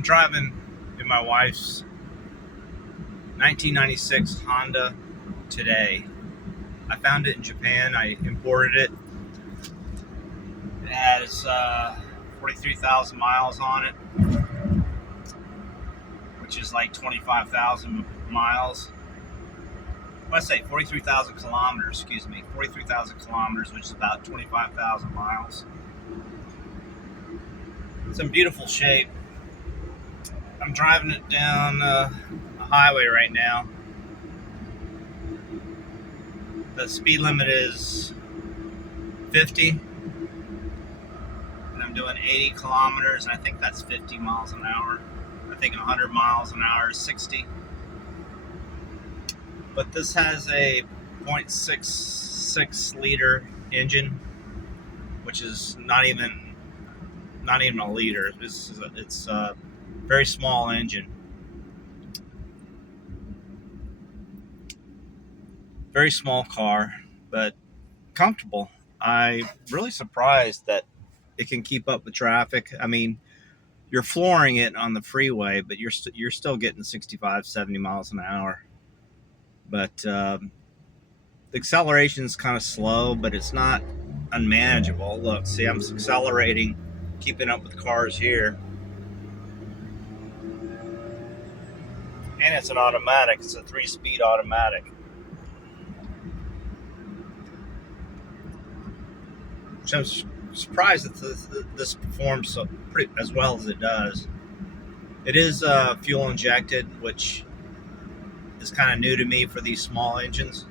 I'm driving in my wife's 1996 Honda Today. I found it in Japan. I imported it. It has 43,000 miles on it, which is like 25,000 miles. Let's say 43,000 kilometers, 43,000 kilometers, which is about 25,000 miles. It's in beautiful shape. I'm driving it down a highway right now. The speed limit is 50, and I'm doing 80 kilometers, and I think that's 50 miles an hour. I think 100 miles an hour is 60. But this has a 0.66 liter engine, which is not even a liter. It's a very small engine. Very small car, but comfortable. I'm really surprised that it can keep up with traffic. I mean, you're flooring it on the freeway, but you're still getting 65, 70 miles an hour. But the acceleration is kind of slow, but it's not unmanageable. Look, see, I'm accelerating, keeping up with cars here. And it's an automatic. It's a 3-speed automatic. Which I'm surprised that this performs pretty as well as it does. It is fuel injected, which is kind of new to me for these small engines.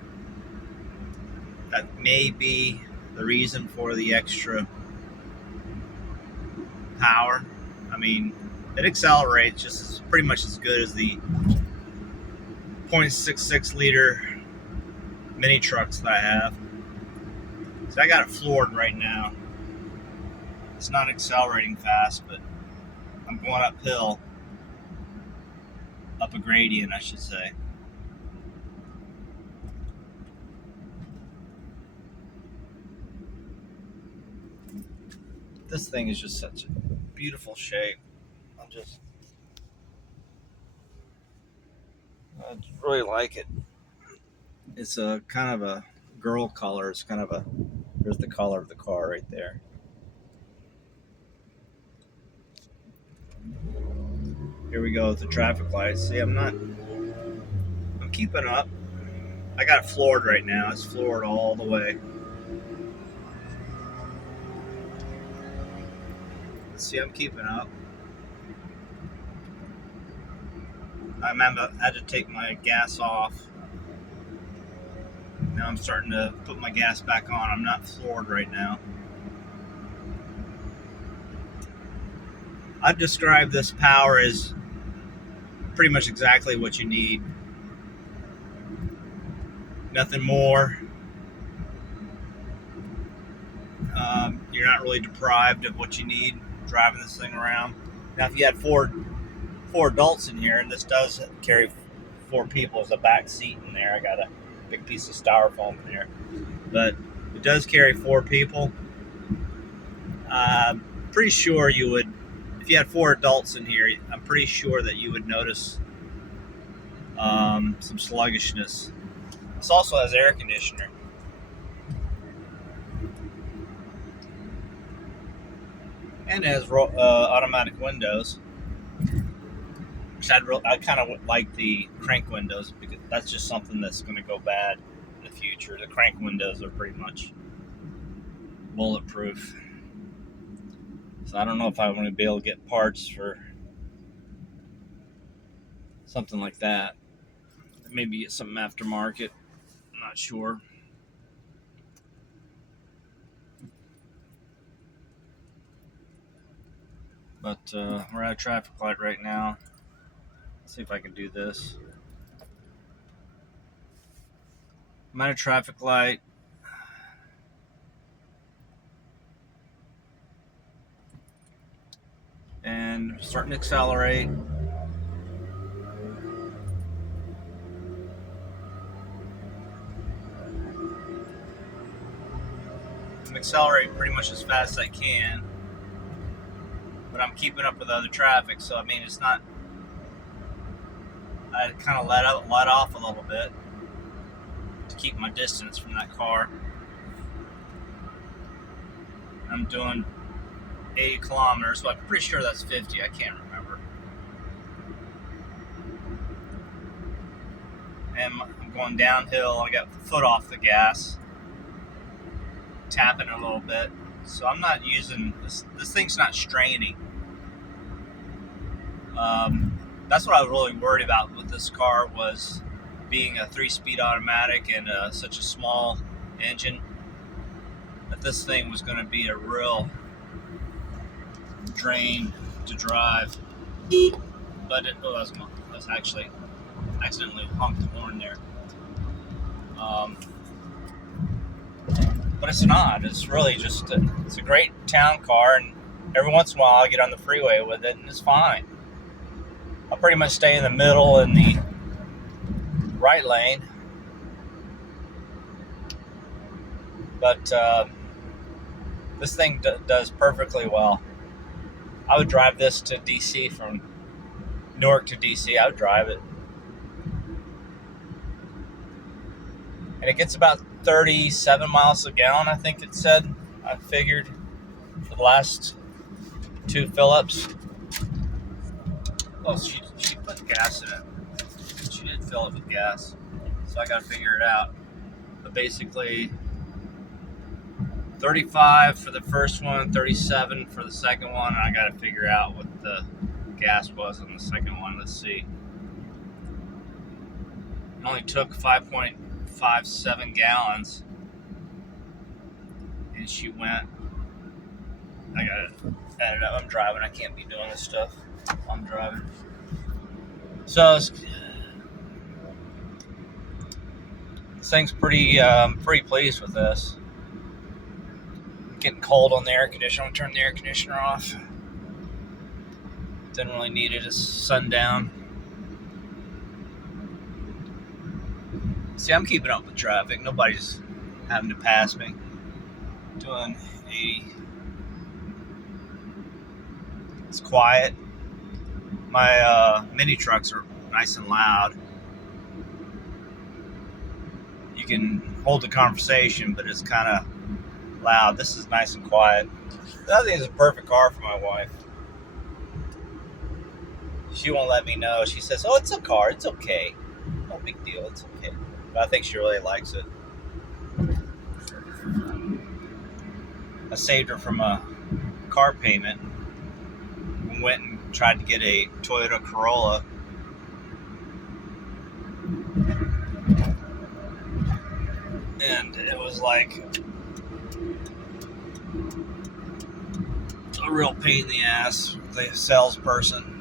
That may be the reason for the extra power. I mean, it accelerates just pretty much as good as the 0.66 liter mini trucks that I have. So I got it floored right now. It's not accelerating fast, but I'm going uphill, up a gradient, I should say. This thing is just such a beautiful shape. I really like it. It's a kind of a girl color. It's kind of there's the color of the car right there. Here we go with the traffic lights. See, I'm keeping up. I got it floored right now. It's floored all the way. See, I'm keeping up. I had to take my gas off. Now I'm starting to put my gas back on. I'm not floored right now. I've described this power as pretty much exactly what you need. Nothing more. You're not really deprived of what you need driving this thing around. Now, if you had four adults in here, and this does carry 4 people as a back seat in there. I got a big piece of styrofoam in there, but it does carry 4 people. Pretty sure you would, if you had 4 adults in here, I'm pretty sure that you would notice some sluggishness. This also has air conditioner. And it has automatic windows. Which I kind of like the crank windows, because that's just something that's going to go bad in the future. The crank windows are pretty much bulletproof. So I don't know if I'm going to be able to get parts for something like that. Maybe get something aftermarket. I'm not sure. But we're at a traffic light right now. Let's see if I can do this. I'm at a traffic light. And starting to accelerate. I'm accelerating pretty much as fast as I can. but I'm keeping up with other traffic. So I mean, it's not. I kind of let off a little bit to keep my distance from that car. I'm doing 80 kilometers, so I'm pretty sure that's 50. I can't remember. And I'm going downhill. I got the foot off the gas, tapping a little bit. So I'm not using this. This thing's not straining. That's what I was really worried about with this car, was being a 3-speed automatic and such a small engine, that this thing was going to be a real drain to drive. But it was actually accidentally honked the horn there. But it's not. It's really just it's a great town car, and every once in a while I get on the freeway with it, and it's fine. I'll pretty much stay in the middle in the right lane. But this thing does perfectly well. I would drive this to DC, from Newark to DC. I would drive it. And it gets about 37 miles a gallon, I think it said. I figured for the last 2 fill-ups. Oh, she put gas in it. She did fill it with gas. So I got to figure it out. But basically, 35 for the first one, 37 for the second one, and I got to figure out what the gas was on the second one. Let's see. It only took 5.57 gallons, and she went. I gotta add it up. I'm driving. I can't be doing this stuff. I'm driving. So this thing's pretty pleased with this. Getting cold on the air conditioner. I'm gonna turn the air conditioner off. Didn't really need it. It's sundown. See, I'm keeping up with traffic. Nobody's having to pass me. Doing 80. It's quiet. My mini trucks are nice and loud. You can hold the conversation, but it's kind of loud. This is nice and quiet. I think it's a perfect car for my wife. She won't let me know. She says, "Oh, it's a car. It's okay. No big deal. It's okay." But I think she really likes it. I saved her from a car payment. We went and tried to get a Toyota Corolla. And it was like a real pain in the ass, the salesperson.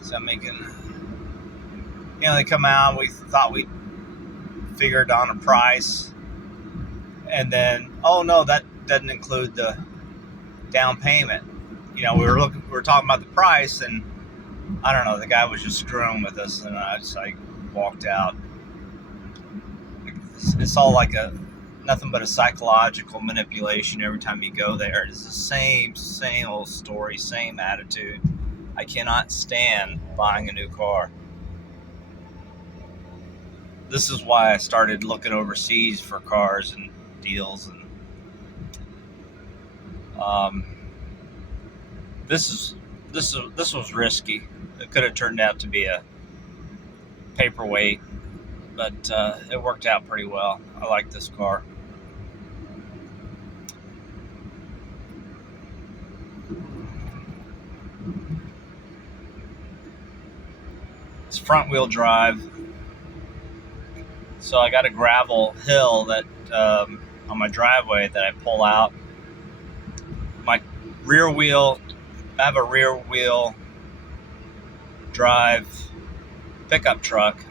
So I'm making, they come out, we thought we figured on a price. And then, oh no, that doesn't include the down payment. We were talking about the price, and I don't know, the guy was just screwing with us, and I just walked out. It's all like nothing but a psychological manipulation every time you go there. It's the same old story, same attitude. I cannot stand buying a new car. This is why I started looking overseas for cars and deals, and this was risky. It could have turned out to be a paperweight, but it worked out pretty well. I like this car. It's front wheel drive, so I got a gravel hill that on my driveway that I pull out. My rear wheel, I have a rear wheel drive pickup truck,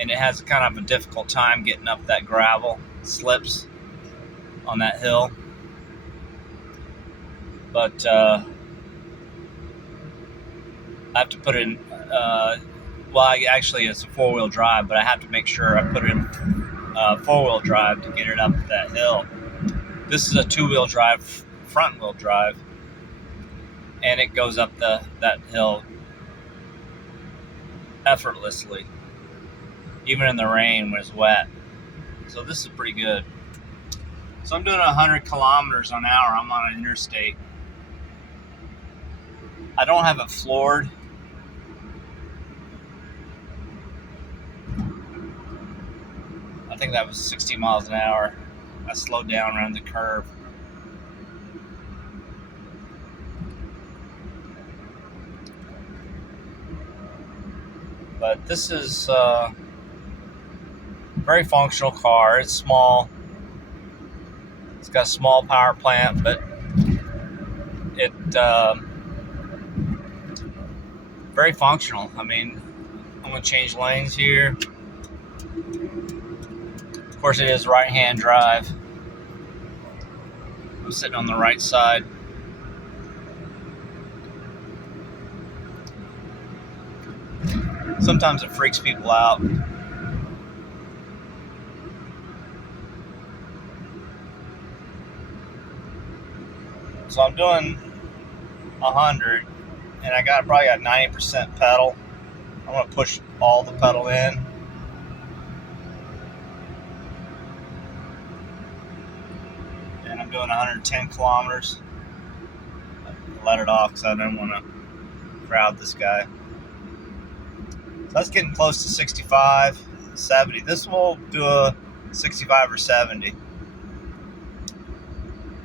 and it has kind of a difficult time getting up that gravel. It slips on that hill. But I have to put in, actually it's a 4-wheel drive, but I have to make sure I put it in 4-wheel drive to get it up that hill. This is a two-wheel drive, front-wheel drive, and it goes up that hill effortlessly, even in the rain when it's wet. So this is pretty good. So I'm doing 100 kilometers an hour. I'm on an interstate. I don't have it floored. I think that was 60 miles an hour. I slowed down around the curve. But this is a very functional car. It's small. It's got a small power plant, but it very functional. I mean, I'm going to change lanes here. Of course, it is right-hand drive. I'm sitting on the right side. Sometimes it freaks people out. So I'm doing 100, and I probably got 90% pedal. I'm going to push all the pedal in. And I'm doing 110 kilometers. Let it off because I didn't want to crowd this guy. So that's getting close to 65, 70. This will do a 65 or 70.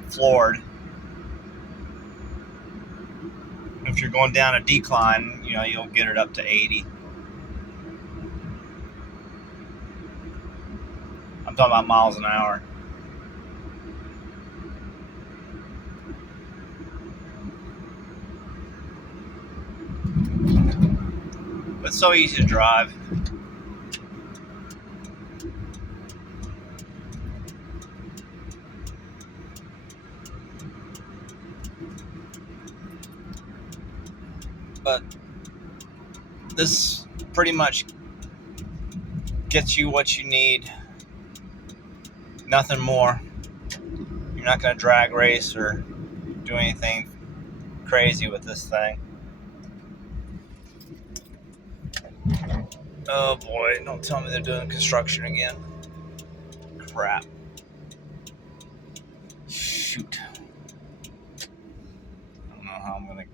Floored. If you're going down a decline, you'll get it up to 80. I'm talking about miles an hour. But it's so easy to drive. But this pretty much gets you what you need. Nothing more. You're not going to drag race or do anything crazy with this thing. Oh boy, don't tell me they're doing construction again. Crap. Shoot. I don't know how I'm going to...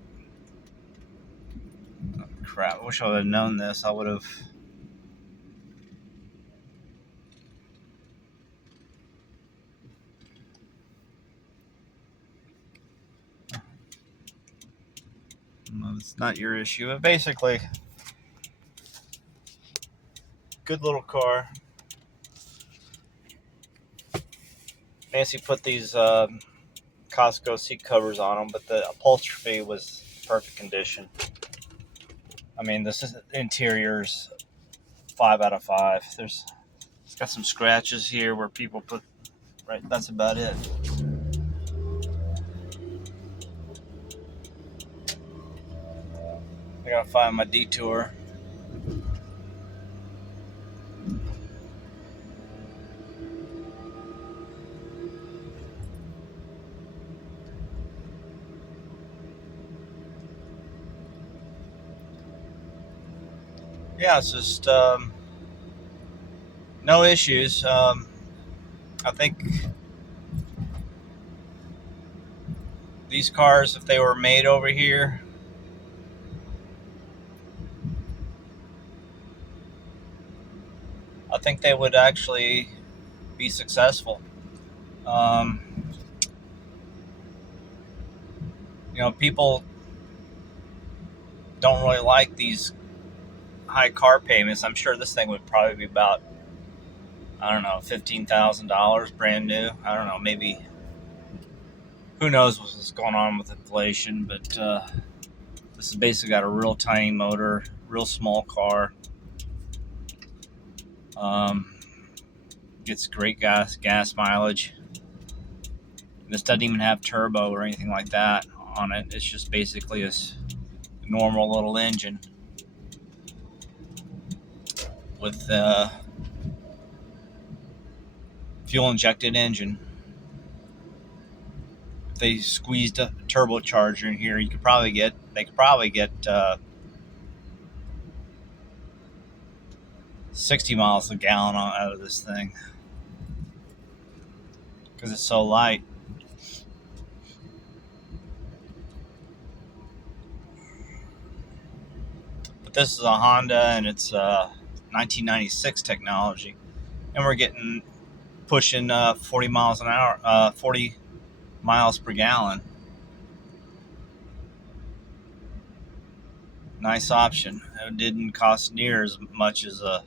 Crap, I wish I would have known this. I would have... No, it's not your issue. But basically, good little car. Nancy put these Costco seat covers on them, but the upholstery was perfect condition. I mean, this is interior's 5 out of 5. It's got some scratches here where people put. Right, that's about it. I gotta find my detour. Yeah, it's just no issues. I think these cars, if they were made over here, I think they would actually be successful. People don't really like these high car payments. I'm sure this thing would probably be about, I don't know, $15,000 brand new. I don't know, maybe, who knows what's going on with inflation, but this has basically got a real tiny motor, real small car. Gets great gas mileage. This doesn't even have turbo or anything like that on it. It's just basically a normal little engine with fuel injected engine. if they squeezed a turbocharger in here, they could probably get 60 miles a gallon out of this thing because it's so light. But this is a Honda, and it's 1996 technology, and we're getting pushing 40 miles an hour, 40 miles per gallon. Nice option. It didn't cost near as much as a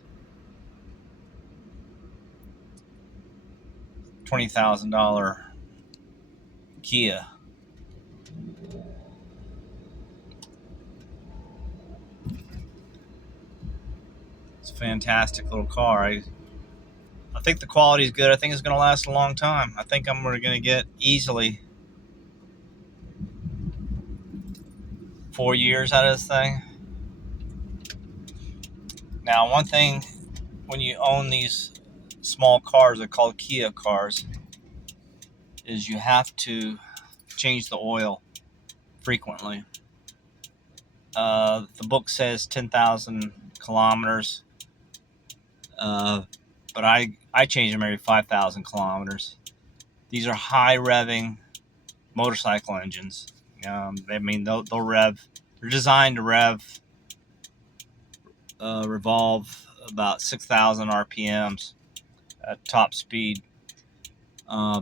$20,000 Kia. It's a fantastic little car. I think the quality is good. I think it's going to last a long time. I think I'm going to get easily 4 years out of this thing. Now, one thing, when you own these small cars, they're called Kia cars, is you have to change the oil frequently. The book says 10,000 kilometers, but I change them every 5,000 kilometers. These are high revving motorcycle engines. They'll rev. They're designed to revolve about 6,000 RPMs at top speed. I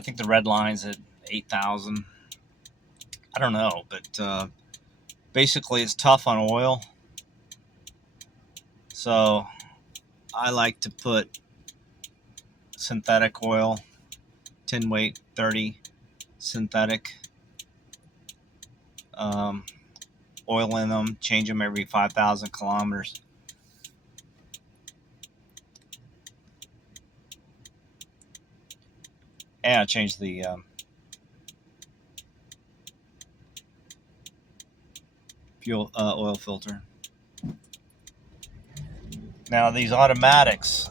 think the red line's at 8,000. I don't know, but basically it's tough on oil. So I like to put synthetic oil, 10 weight, 30 synthetic oil in them, change them every 5,000 kilometers. And I change the oil filter. Now these automatics,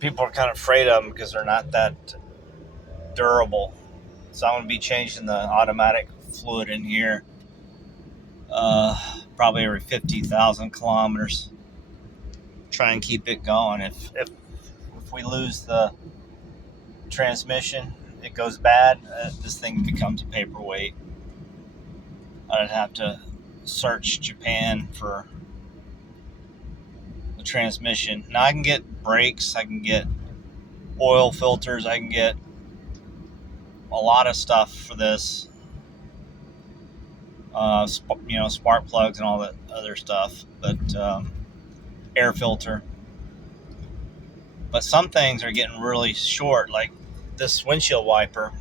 people are kind of afraid of them because they're not that durable. So I'm going to be changing the automatic fluid in here probably every 50,000 kilometers. Try and keep it going. If we lose the transmission, it goes bad, this thing becomes a paperweight. I'd have to search Japan for the transmission. Now I can get brakes, I can get oil filters, I can get a lot of stuff for this. Spark plugs and all that other stuff, but air filter. But some things are getting really short, like this windshield wiper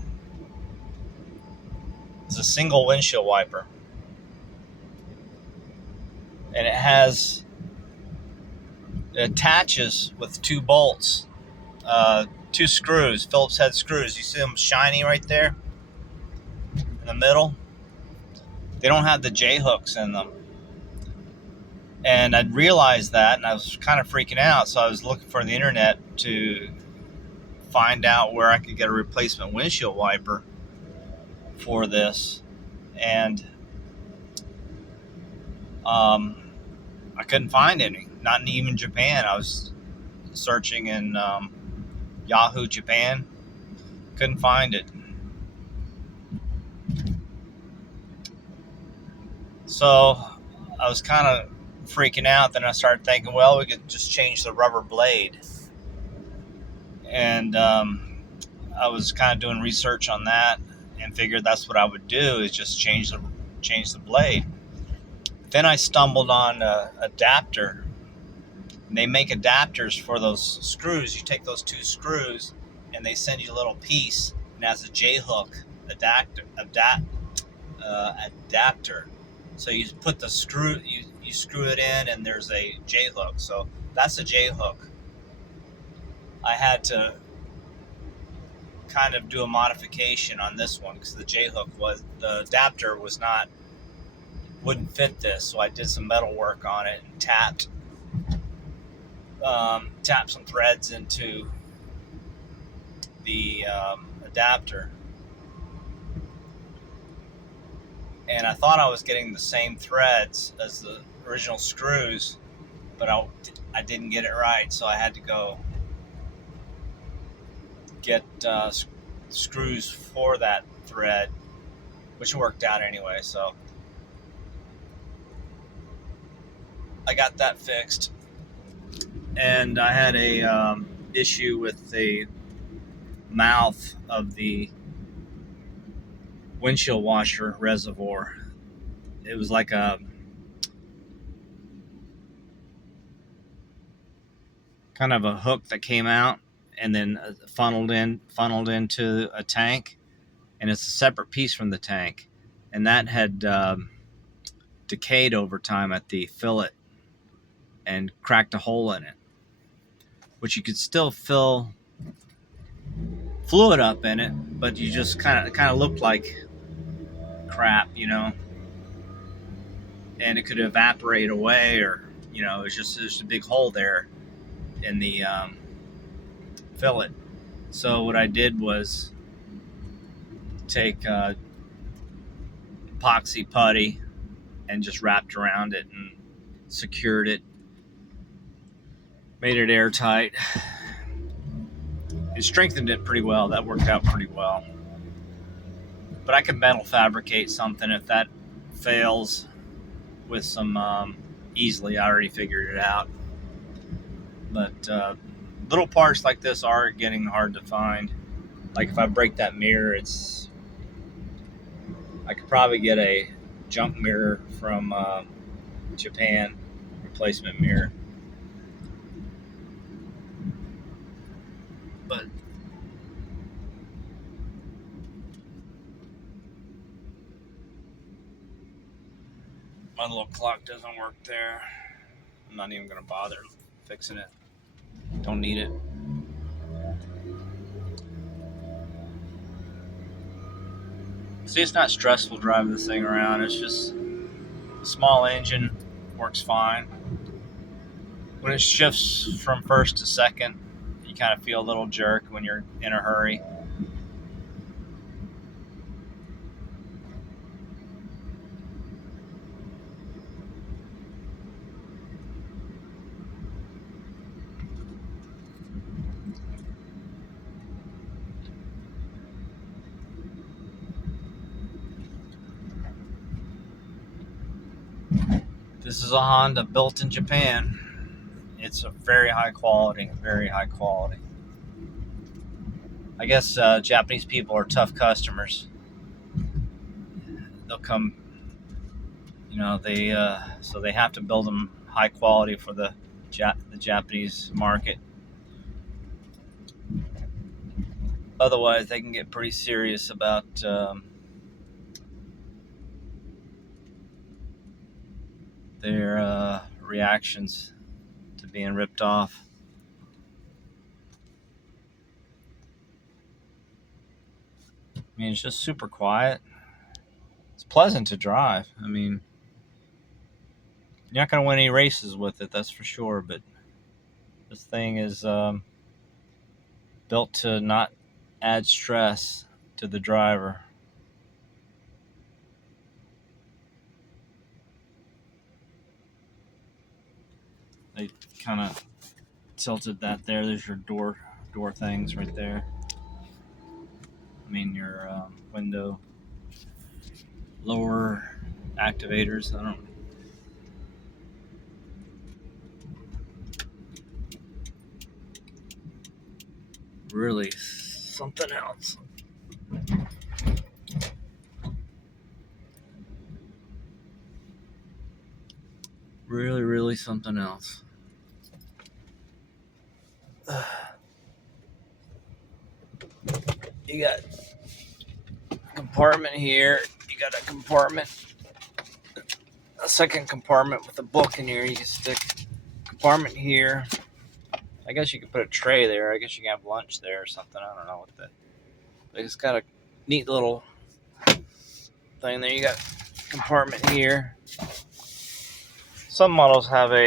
is a single windshield wiper, and it attaches with 2 bolts, 2 screws, Phillips head screws. You see them shiny right there in the middle? They don't have the J-hooks in them. And I'd realized that, and I was kind of freaking out, so I was looking for the internet to find out where I could get a replacement windshield wiper for this. And I couldn't find any, not even Japan. I was searching in Yahoo Japan, couldn't find it. So I was kind of freaking out. Then I started thinking, well, we could just change the rubber blade. And I was kind of doing research on that and figured that's what I would do, is just change the blade. Then I stumbled on an adapter. And they make adapters for those screws. You take those 2 screws and they send you a little piece, and has a J-hook adapter. So you put the screw, you screw it in, and there's a J-hook. So that's a J-hook. I had to kind of do a modification on this one because the adapter wouldn't fit this. So I did some metal work on it and tapped some threads into the adapter, and I thought I was getting the same threads as the original screws, but I didn't get it right, so I had to go get screws for that thread, which worked out anyway, so I got that fixed. And I had a issue with the mouth of the windshield washer reservoir. It was like a kind of a hook that came out and then funneled into a tank, and it's a separate piece from the tank, and that had decayed over time at the fillet and cracked a hole in it, which you could still fill fluid up in it, but you just kind of looked like crap, and it could evaporate away, or it's just a big hole there in the fillet. So what I did was take epoxy putty and just wrapped around it and secured it, made it airtight. It strengthened it pretty well. That worked out pretty well. But I can metal fabricate something if that fails with some easily. I already figured it out. But little parts like this are getting hard to find. Like if I break that mirror, I could probably get a junk mirror from Japan, replacement mirror. But my little clock doesn't work there. I'm not even going to bother fixing it. Don't need it. See, it's not stressful driving this thing around. It's just a small engine, works fine. When it shifts from first to second, you kind of feel a little jerk when you're in a hurry. This is a Honda built in Japan. It's a very high quality, very high quality. I guess Japanese people are tough customers. They'll come, so they have to build them high quality for the Japanese market. Otherwise, they can get pretty serious about their reactions to being ripped off. I mean, it's just super quiet. It's pleasant to drive. I mean, you're not going to win any races with it, that's for sure, but this thing is built to not add stress to the driver. They kind of tilted that there. There's your door things right there. I mean, your window lower activators. I don't. Really something else. Really something else. You got a compartment here. You got a second compartment with a book in here. You can stick a compartment here. I guess you could put a tray there. I guess you can have lunch there or something. I don't know what that. But it's got a neat little thing there. You got a compartment here. Some models have a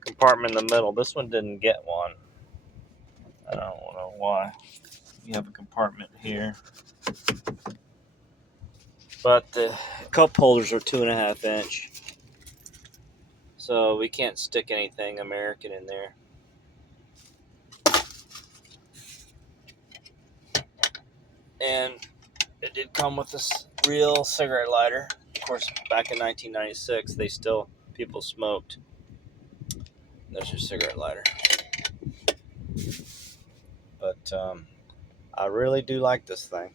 compartment in the middle. This one didn't get one. I don't know why. You have a compartment here. But the cup holders are 2.5 inch. So we can't stick anything American in there. And it did come with this real cigarette lighter. Of course, back in 1996, people smoked. There's your cigarette lighter. But I really do like this thing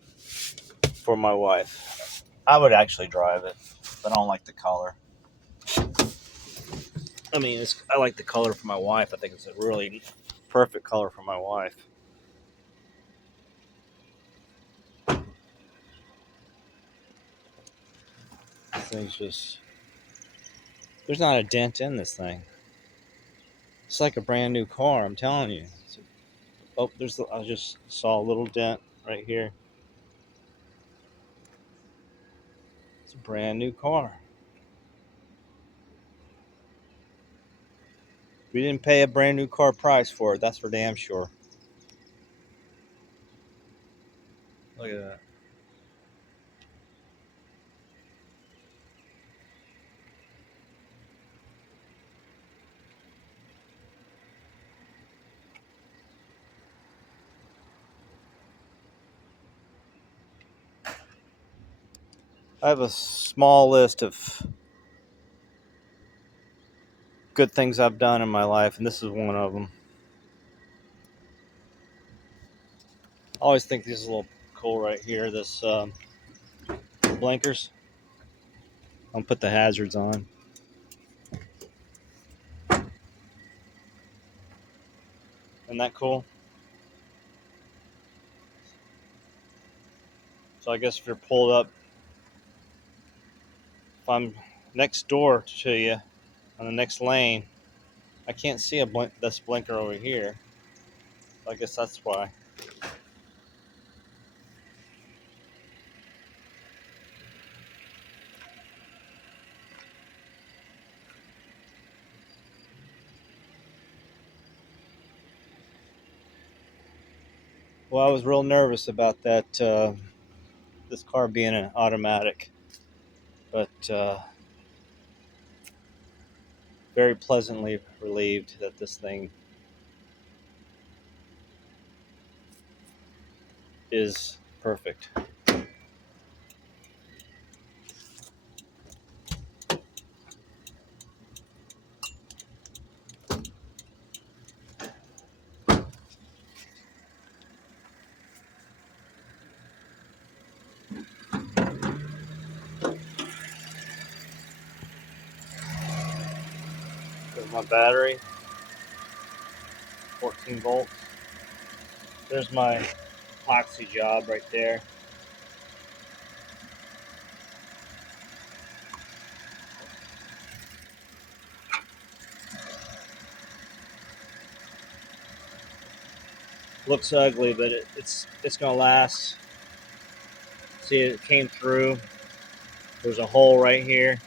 for my wife. I would actually drive it, but I don't like the color. I mean, I like the color for my wife. I think it's a really perfect color for my wife. This thing's just, there's not a dent in this thing. It's like a brand new car. I'm telling you. I just saw a little dent right here. It's a brand new car. We didn't pay a brand new car price for it. That's for damn sure. Look at that. I have a small list of good things I've done in my life, and this is one of them. I always think this is a little cool right here. This blinkers. I'll put the hazards on. Isn't that cool? So I guess if you're pulled up, if I'm next door to you on the next lane, I can't see this blinker over here. I guess that's why. Well, I was real nervous about that. This car being an automatic, but very pleasantly relieved that this thing is perfect. There's my battery, 14 volts. There's my epoxy job right there. Looks ugly, but it's gonna last. See, it came through. There's a hole right here,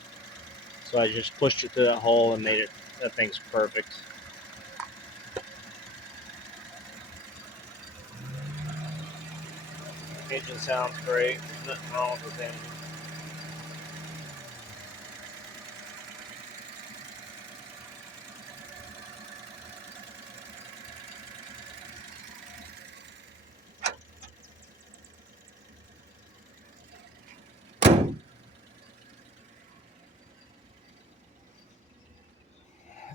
so I just pushed it through that hole and made it. That thing's perfect. Engine sounds great. There's nothing wrong with this engine.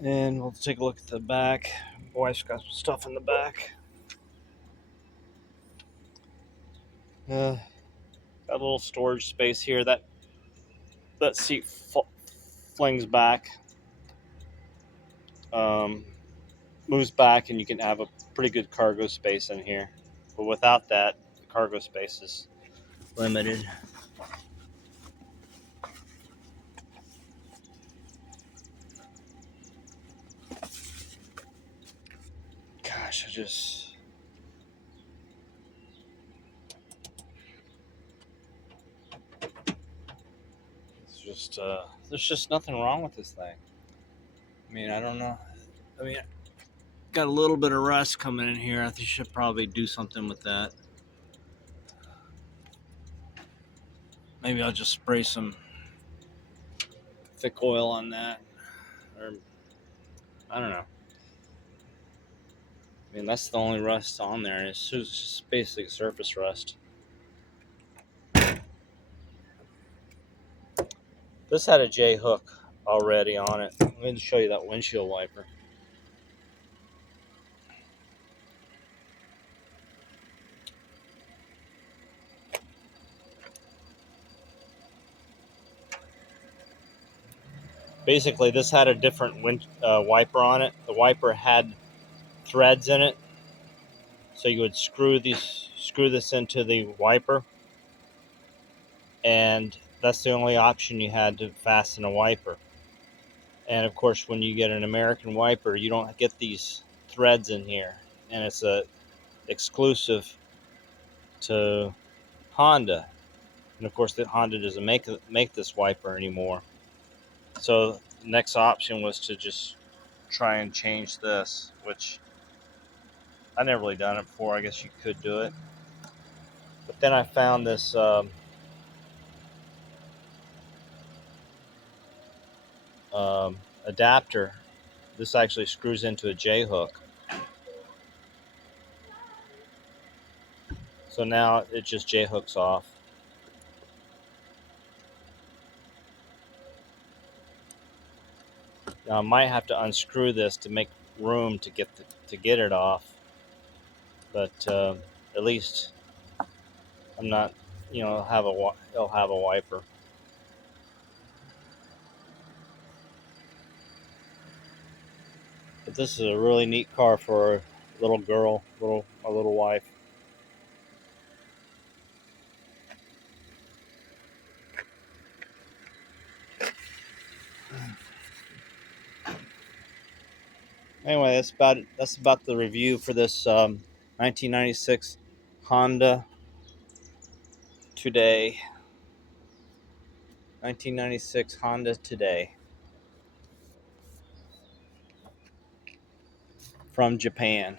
And we'll take a look at the back. My wife's got some stuff in the back. Got a little storage space here. That seat flings back, um, moves back, and you can have a pretty good cargo space in here. But without that, the cargo space is limited. Gosh, there's just nothing wrong with this thing. I mean, I don't know. I mean, got a little bit of rust coming in here. I think you should probably do something with that. Maybe I'll just spray some thick oil on that, or I don't know. I mean, that's the only rust on there. It's just basically surface rust. This had a J hook already on it. I'm going to show you that windshield wiper. Basically, this had a different wiper on it. The wiper had threads in it, so you would screw this into the wiper, and that's the only option you had to fasten a wiper. And of course, when you get an American wiper, you don't get these threads in here, and it's a exclusive to Honda. And of course, the Honda doesn't make this wiper anymore. So the next option was to just try and change this, which I never really done it before. I guess you could do it, but then I found this adapter. This actually screws into a J hook. So now it just J hooks off. Now I might have to unscrew this to make room to get it off, but at least I'm not, it'll have a wiper. But this is a really neat car for a little girl, a little wife. Anyway, that's about the review for this 1996 Honda Today. 1996 Honda Today from Japan.